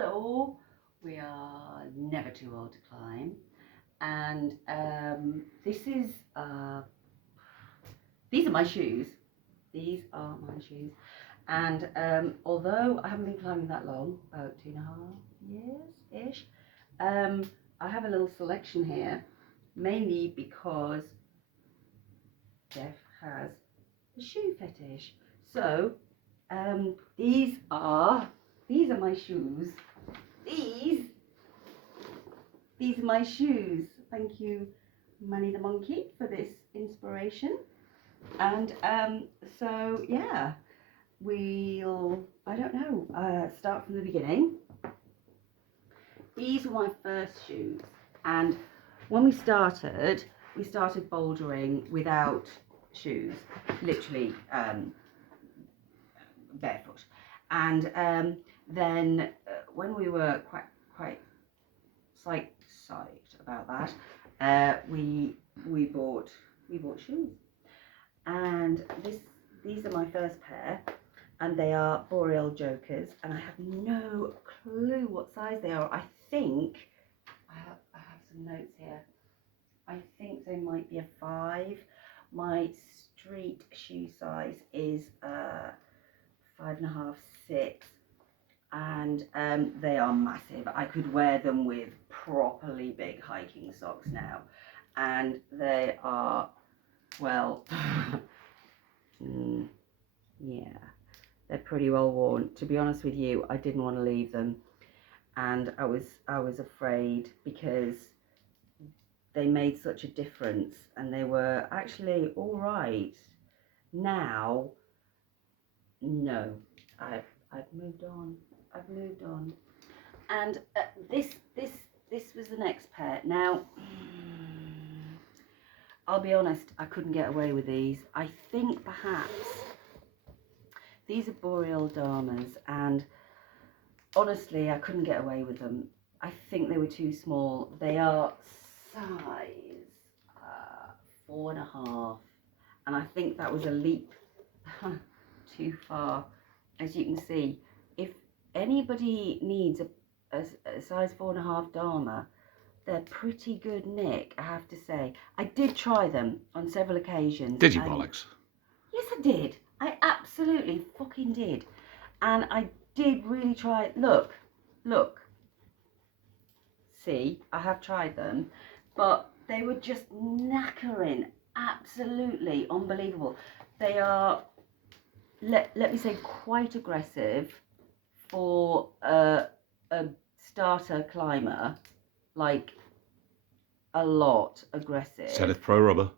Hello, we are never too old to climb, and these are my shoes. These are my shoes, and although I haven't been climbing that long, about 2.5 years ish, I have a little selection here, mainly because Jeff has a shoe fetish. So these are my shoes. These are my shoes. Thank you, Manny the Monkey, for this inspiration. And so yeah, I don't know, start from the beginning. These were my first shoes, and when we started bouldering without shoes, literally barefoot. And then when we were quite psyched about that, we bought shoes, and these are my first pair, and they are Boreal Jokers, and I have no clue what size they are. I think I have some notes here. I think they might be a 5. My street shoe size is 5.5, 6, and they are massive. I could wear them with properly big hiking socks now, and they are, well, yeah, they're pretty well worn. To be honest with you, I didn't want to leave them, and I was afraid because they made such a difference, and they were actually all right. Now, no, I've moved on. And this was the next pair. Now, I'll be honest, I couldn't get away with these. I think perhaps these are Boreal Dharmas, and honestly, I couldn't get away with them. I think they were too small. They are size 4.5, and I think that was a leap too far. As you can see, if anybody needs a size 4.5 Dharma, they're pretty good nick, I have to say. I did try them on several occasions. Did you, bollocks? Yes, I did. I absolutely fucking did. And I did really try. Look. See, I have tried them, but they were just knackering. Absolutely unbelievable. They are, let me say, quite aggressive for a starter climber, like a lot aggressive. Zenith Pro Rubber.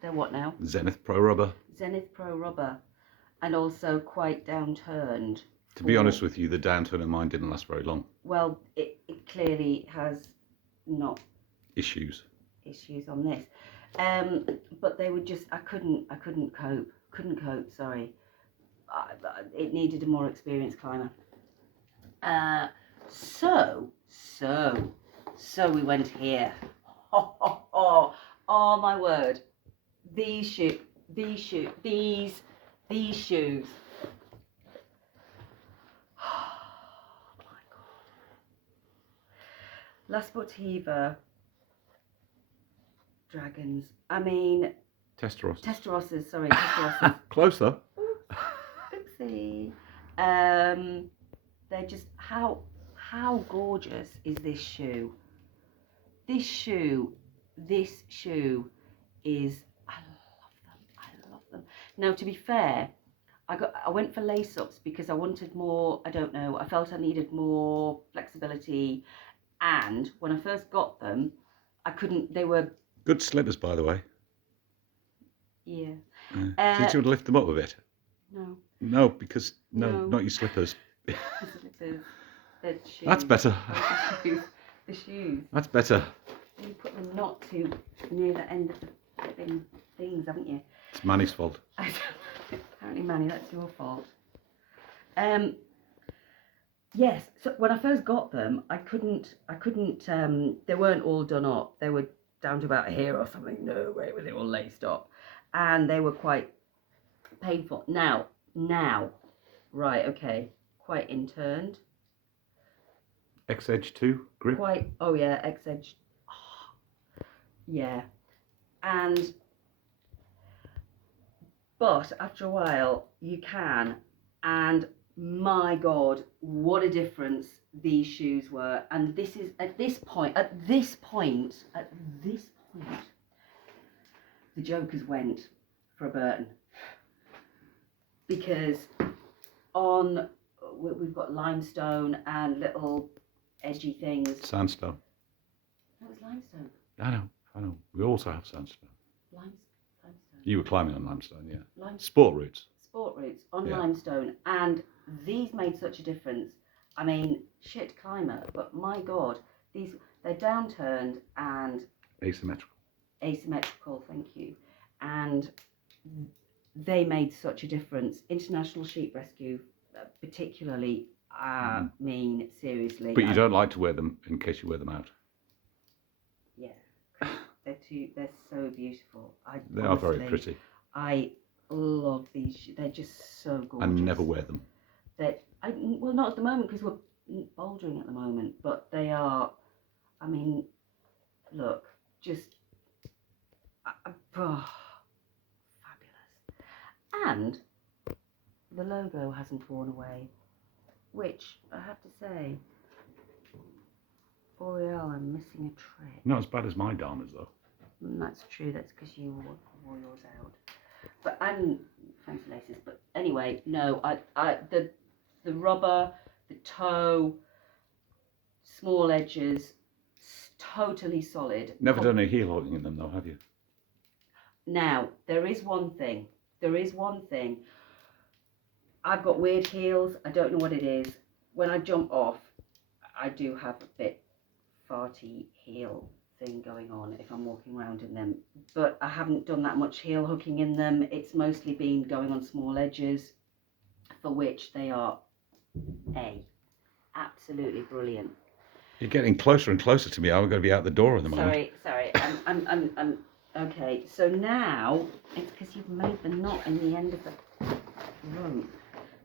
They're what now? Zenith Pro Rubber. Zenith Pro Rubber, and also quite downturned. To be honest with you, the downturn of mine didn't last very long. Well, it clearly has not issues on this, but they were just, I couldn't cope. Sorry, it needed a more experienced climber. So we went here. Oh my word, these shoes. Oh my God. La Sportiva Dragons. I mean, Testarosas. Sorry, Testarosas. Close though. Oopsie. They're just, how gorgeous is this shoe? This shoe is, I love them. Now, to be fair, I went for lace ups because I wanted more, I don't know, I felt I needed more flexibility, and when I first got them, I couldn't, they were good slippers, by the way. Yeah. Did you lift them up a bit? No, because not your slippers. Slippers. The shoes. That's better. The shoes. That's better. You put them not too near the end of the flipping things, haven't you? It's Manny's fault. Apparently, Manny, that's your fault. Yes. So when I first got them, I couldn't. They weren't all done up. They were down to about here or something. No way were they all laced up, and they were quite painful. Now, right, okay, quite interned. X-Edge 2 grip. quite. Oh yeah, X-Edge. Yeah, and but after a while you can, and my God, what a difference these shoes were. And this is at this point, the jokers went for a Burton, because we've got limestone and little edgy things. Sandstone. That was limestone. I know. We also have sandstone. Limestone. You were climbing on limestone, yeah. Limestone. Sport routes. Sport routes on Yeah. limestone, and these made such a difference. I mean, shit climber, but my God, they're downturned and asymmetrical. Thank you, and they made such a difference. International Sheep Rescue, particularly. I mean, seriously. But you don't like to wear them in case you wear them out. Yeah, they're so beautiful. They are very pretty. I love these. They're just so gorgeous. I never wear them. Well, not at the moment because we're bouldering at the moment, but they are. I mean, look, just fabulous. And the logo hasn't worn away, which I have to say, Boreal, I'm missing a trick. Not as bad as my Dharmas though. That's true. That's because you wore yours out. But I'm fancy laces. But anyway, no. The rubber, the toe, small edges, totally solid. Never done any heel holding in them though, have you? Now there is one thing. I've got weird heels. I don't know what it is. When I jump off, I do have a bit farty heel thing going on if I'm walking around in them, but I haven't done that much heel hooking in them. It's mostly been going on small edges, for which they are absolutely brilliant. You're getting closer and closer to me. I'm going to be out the door in the moment. Sorry. I'm okay. So now it's because you've made the knot in the end of the rope.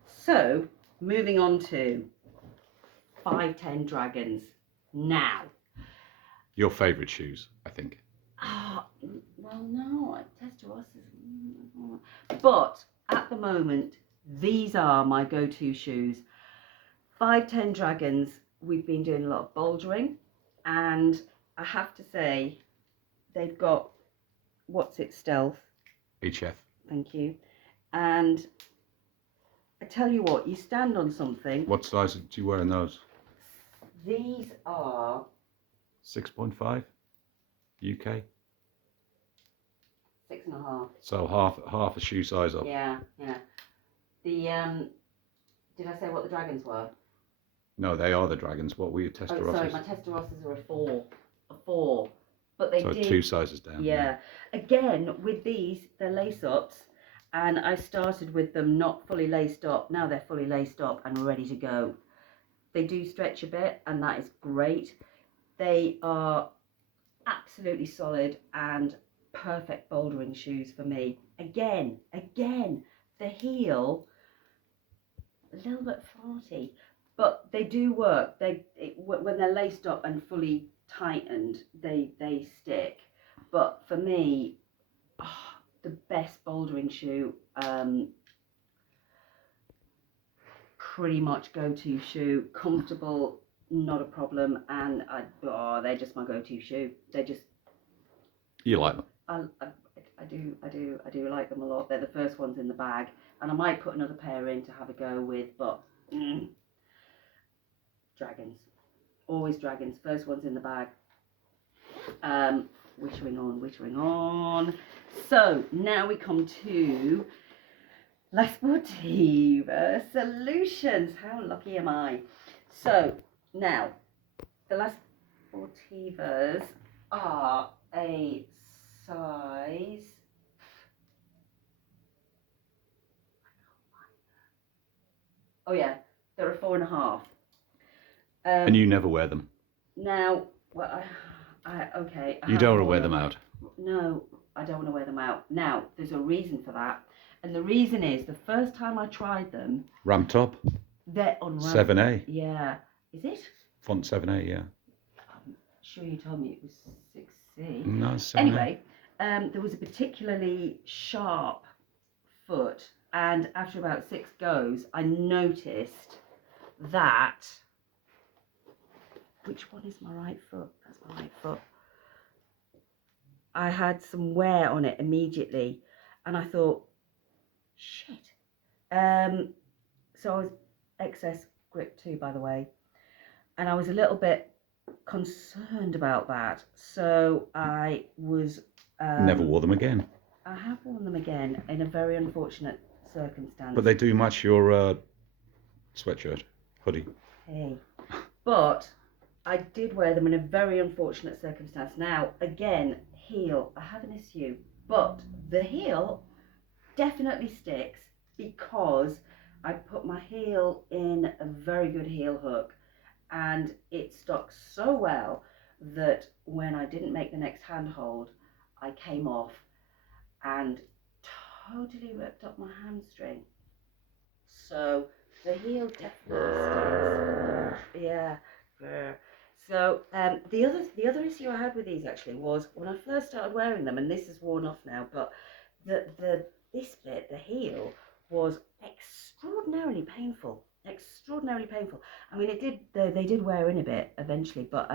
So moving on to 510 Dragons now. Your favourite shoes, I think. Well, no, Testarossas. But at the moment, these are my go-to shoes. 510 Dragons. We've been doing a lot of bouldering, and I have to say, they've got Stealth. HF. Thank you. And I tell you what, you stand on something. What size do you wear in those? These are 6.5 UK. 6.5. So half a shoe size up. Yeah. Did I say what the Dragons were? No, they are the Dragons. What were your Testarossas? Oh, sorry, my Testarossas are a 4. But they so did 2 sizes down. Yeah. Again, with these, they're lace ups, and I started with them not fully laced up. Now they're fully laced up and ready to go. They do stretch a bit, and that is great. They are absolutely solid and perfect bouldering shoes for me. Again, the heel, a little bit farty, but they do work. When they're laced up and fully tightened, they stick. But for me, the best bouldering shoe, pretty much go-to shoe, comfortable, not a problem, and they're just my go-to shoe. They're just. You like them? I do like them a lot. They're the first ones in the bag, and I might put another pair in to have a go with, but Dragons, always Dragons, first ones in the bag. Wittering on. So now we come to La Sportiva Solutions. How lucky am I? So now the La Sportivas are a size. Oh yeah, they're a 4.5. And you never wear them? Now, well, okay. You don't want to wear them out? No, I don't want to wear them out. Now, there's a reason for that. And the reason is, the first time I tried them... Ram top? They're on Ram. 7A? Yeah. Is it? Font 7A, yeah. I'm sure you told me it was 6C. No, 7A. Anyway, there was a particularly sharp foot, and after about 6 goes, I noticed that. Which one is my right foot? That's my right foot. I had some wear on it immediately, and I thought, shit. So I was XS grip 2, by the way, and I was a little bit concerned about that. So I was. Never wore them again. I have worn them again in a very unfortunate circumstance. But they do match your sweatshirt, hoodie. Hey. But I did wear them in a very unfortunate circumstance. Now, again, heel, I have an issue, but the heel definitely sticks because I put my heel in a very good heel hook, and it stuck so well that when I didn't make the next handhold, I came off and totally ripped up my hamstring. So the heel definitely sticks. Yeah. So the other issue I had with these actually was when I first started wearing them, and this is worn off now, but this bit, the heel, was extraordinarily painful. Extraordinarily painful. I mean, they did wear in a bit eventually, but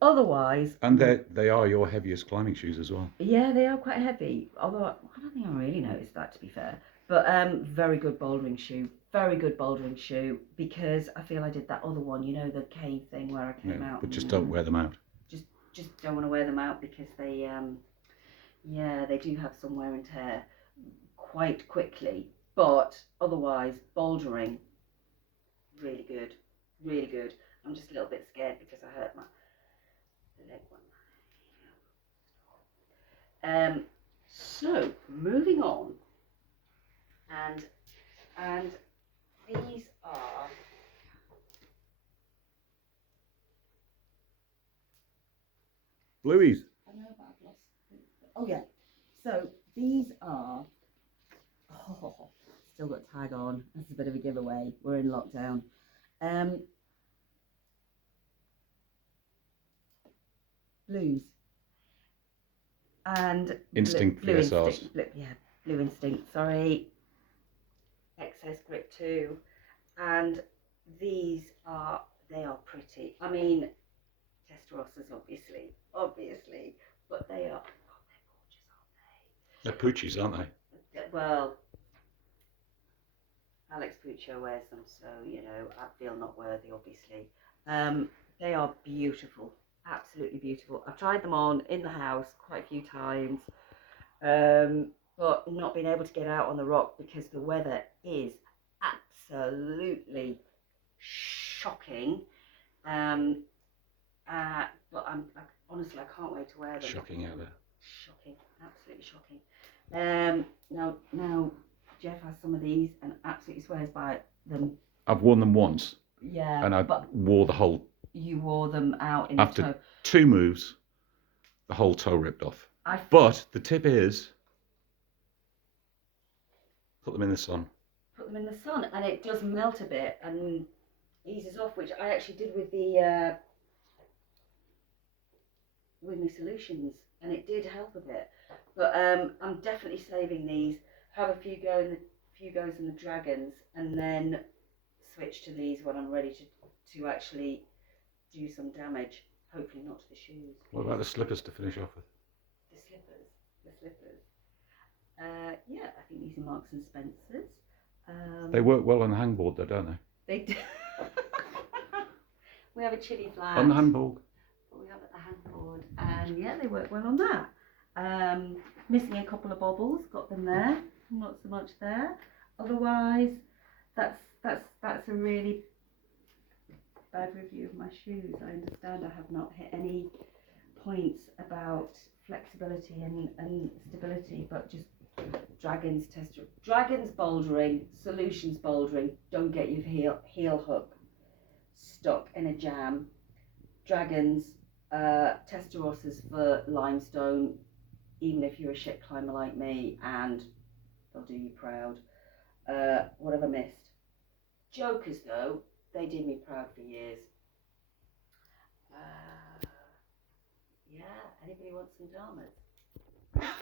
otherwise. And they are your heaviest climbing shoes as well. Yeah, they are quite heavy. Although I don't think I really noticed that, to be fair. But very good bouldering shoe. Very good bouldering shoe, because I feel I did that other one, you know, the cave thing where I came out. But just don't wear them out. Just don't want to wear them out because they they do have some wear and tear quite quickly. But otherwise, bouldering, really good, really good. I'm just a little bit scared because I hurt my leg one. So moving on, and these are Blueies. I know, but I've lost. Oh yeah. So these are. Oh, still got tag on. That's a bit of a giveaway. We're in lockdown. Blues. And Instinct Blue VSRs. Instinct. Blue Instinct. Sorry. XS Grip 2. And these are, they are pretty. I mean, Testarossas, obviously, but they are, they're gorgeous, aren't they? They're poochies, aren't they? Well, Alex Puccio wears them, so, you know, I feel not worthy, obviously. They are beautiful, absolutely beautiful. I've tried them on in the house quite a few times, but not been able to get out on the rock because the weather is absolutely shocking. But honestly, I can't wait to wear them. Shocking out there. Shocking, absolutely shocking. Now Jeff has some of these and absolutely swears by them. I've worn them once. Yeah, and I wore the whole. You wore them out in after the toe. 2 moves, the whole toe ripped off. But the tip is, put them in the sun. Put them in the sun, and it does melt a bit and eases off, which I actually did with the with my solutions, and it did help a bit. But I'm definitely saving these. Have a few goes in the dragons, and then switch to these when I'm ready to actually do some damage. Hopefully not to the shoes. What about the slippers to finish off with? The slippers. Yeah, I think these are Marks and Spencers. They work well on the hangboard though, don't they? They do. We have a chili flat. On the hangboard. We have at the hangboard, and yeah, they work well on that. Missing a couple of bobbles, got them there. Not so much there. Otherwise, that's a really bad review of my shoes. I understand I have not hit any points about flexibility and stability, but just dragons bouldering, solutions bouldering. Don't get your heel hook stuck in a jam. Dragons, Testarossas for limestone, even if you're a shit climber like me, and they'll do you proud. What have I missed? Jokers though, they did me proud for years. Yeah, anybody want some Dharmas?